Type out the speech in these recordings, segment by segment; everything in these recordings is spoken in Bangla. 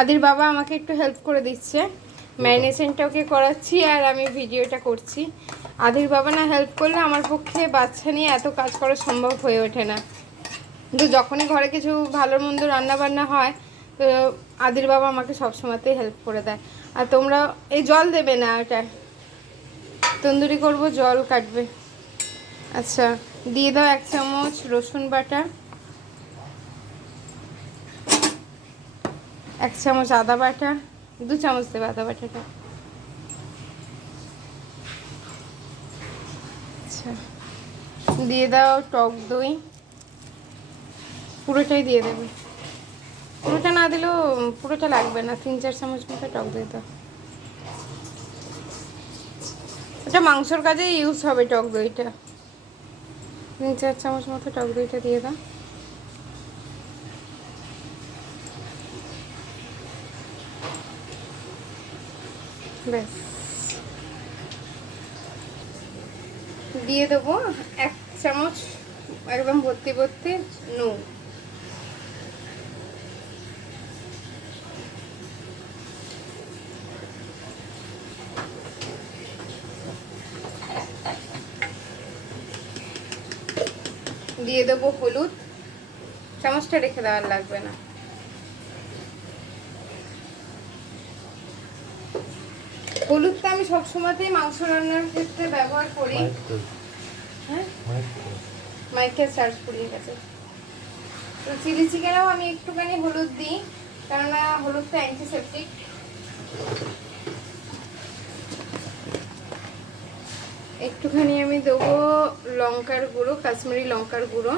আদির বাবা আমাকে একটু হেল্প করে দিচ্ছে, ম্যারিনেশনটা ওকে করাচ্ছি আর আমি ভিডিওটা করছি। আদির বাবা না হেল্প করলে আমার পক্ষে বাচ্চা নিয়ে এত কাজ করা সম্ভব হয়ে ওঠে না। কিন্তু যখনই ঘরে কিছু ভালো মন্দ রান্না বান্না হয় তো আদির বাবা আমাকে সবসময়তেই হেল্প করে দেয়। আর তোমরা এই জল দেবে না, ওটা তন্দুরি করব, জল কাটবে। আচ্ছা, দিয়ে দাও 1 চামচ রসুন বাটা, 1 চামচ আদা বাটা, 2 চামচ দেবে আদা বাটাটা। আচ্ছা, দিয়ে দাও টক দই, পুরোটাই দিয়ে দেবে, পুরোটা না দিলেও পুরোটা লাগবে না, 3-4 চামচ মতো টক দই দাও। এটা মাংসর কাজে ইউজ হবে টক দইটা। 3-4 চামচ মতো টক দইটা দিয়ে দাও। ব্যাস, দিয়ে দেবো 1 চামচ একদম ভর্তি ভর্তি নুন। দিয়ে দেবো হলুদ, চামচটা রেখে দেওয়ার লাগবে না। হলুদটা আমি সবসময়তেই মাংস রান্নার ক্ষেত্রে ব্যবহার করি। হ্যাঁ, মাইকে চার্জ করিয়ে গেছে। তো চিলি চিকেনেও আমি একটুখানি হলুদ দিই, কেননা হলুদটা অ্যান্টিসেপটিক। একটুখানি আমি দেবো লঙ্কার গুঁড়ো, কাশ্মীরি লঙ্কার গুঁড়ো।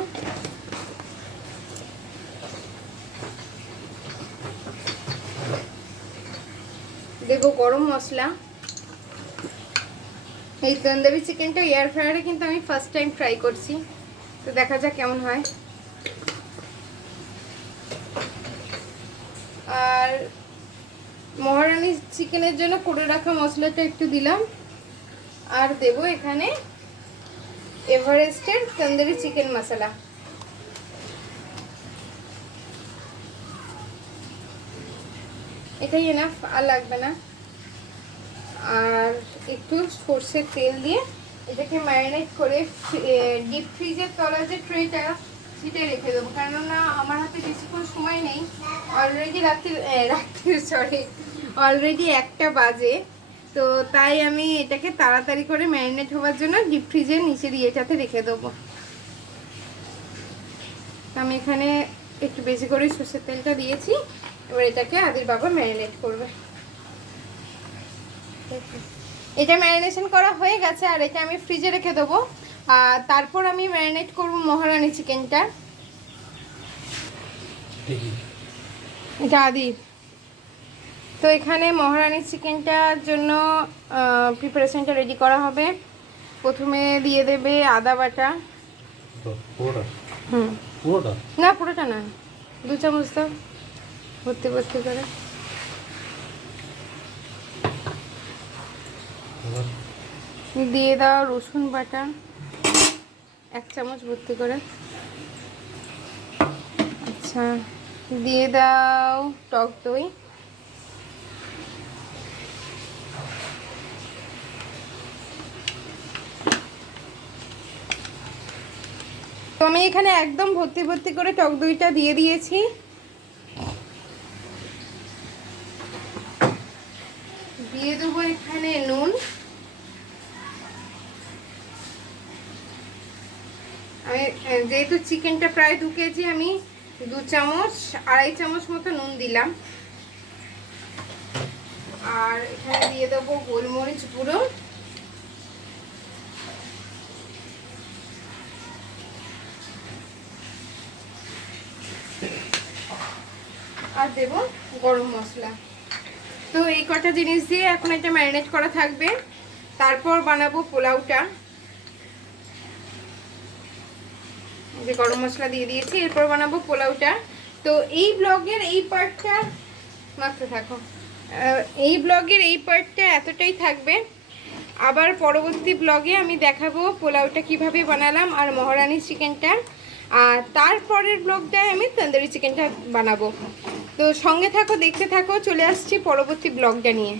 দেবো গরম মশলা। এই তন্দুরি চিকেনটা এয়ার ফ্রায়ারে কিন্তু আমি ফার্স্ট টাইম ট্রাই করছি, তো দেখা যাক কেমন হয়। আর মহারানী চিকেনের জন্য করে রাখা মশলাটা একটু দিলাম। আর দেবো এখানে এভারেস্টের তন্দুরি চিকেন মশলা। এটাই এনাফ, আর লাগবে না। আর একটু সর্ষের তেল দিয়ে এটাকে ম্যারিনেট করে ডিপ ফ্রিজের তলায় যে ট্রেটা সেটা রেখে দেবো, কেননা আমার হাতে বেশিক্ষণ সময় নেই। অলরেডি অলরেডি 1টা বাজে, তো তাই আমি এটাকে তাড়াতাড়ি করে ম্যারিনেট হওয়ার জন্য ডিপ ফ্রিজের নিচে দিয়ে এটাতে রেখে দেবো। আমি এখানে একটু বেশি করে সর্ষের তেলটা দিয়েছি। এবার এটাকে আদির বাবা ম্যারিনেট করবে। এটা ম্যারিনেশন করা হয়ে গেছে, আর এটা আমি ফ্রিজে রেখে দেবো। আর তারপর আমি ম্যারিনেট করব মহারানী চিকেনটা। এটা আদির। তো এখানে মহারানী চিকেনটার জন্য প্রিপারেশনটা রেডি করা হবে। প্রথমে দিয়ে দেবে আদা বাটা। না, পুরোটা না, 2 চামচ দাও ভর্তি ভর্তি করে। দিয়ে দাও রসুন বাটা 1 চামচ ভর্তি করে। আচ্ছা, দিয়ে দাও টক দই। তো আমি এখানে একদম ভর্তি ভর্তি করে টক দইটা দিয়ে দিয়েছি। দিয়ে দেবো এখানে নুন। আমি যেহেতু চিকেনটা প্রায় 2 কেজি, আমি 2 চামচ 2.5 চামচ মতো নুন দিলাম। আর এখানে দিয়ে দেবো গোলমরিচ গুঁড়ো, আর দেবো গরম মশলা। তো এই কটা জিনিস দিয়ে এখন এটা ম্যারিনেট করা থাকবে। তারপর বানাবো পোলাওটা। যে গরম মশলা দিয়ে দিয়েছি, এরপর বানাবো পোলাওটা। তো এই ব্লগের এই পার্টটা মাত্র থাকো, এই ব্লগের এই পার্টটা এতটাই থাকবে। আবার পরবর্তী ব্লগে আমি দেখাবো পোলাওটা কিভাবে বানালাম আর মহারানী চিকেনটা। আর তারপরের ব্লগটায় আমি তন্দুরি চিকেনটা বানাবো। তো সঙ্গে থাকো, দেখতে থাকো, চলে আসছি পরবর্তী ব্লগটা নিয়ে।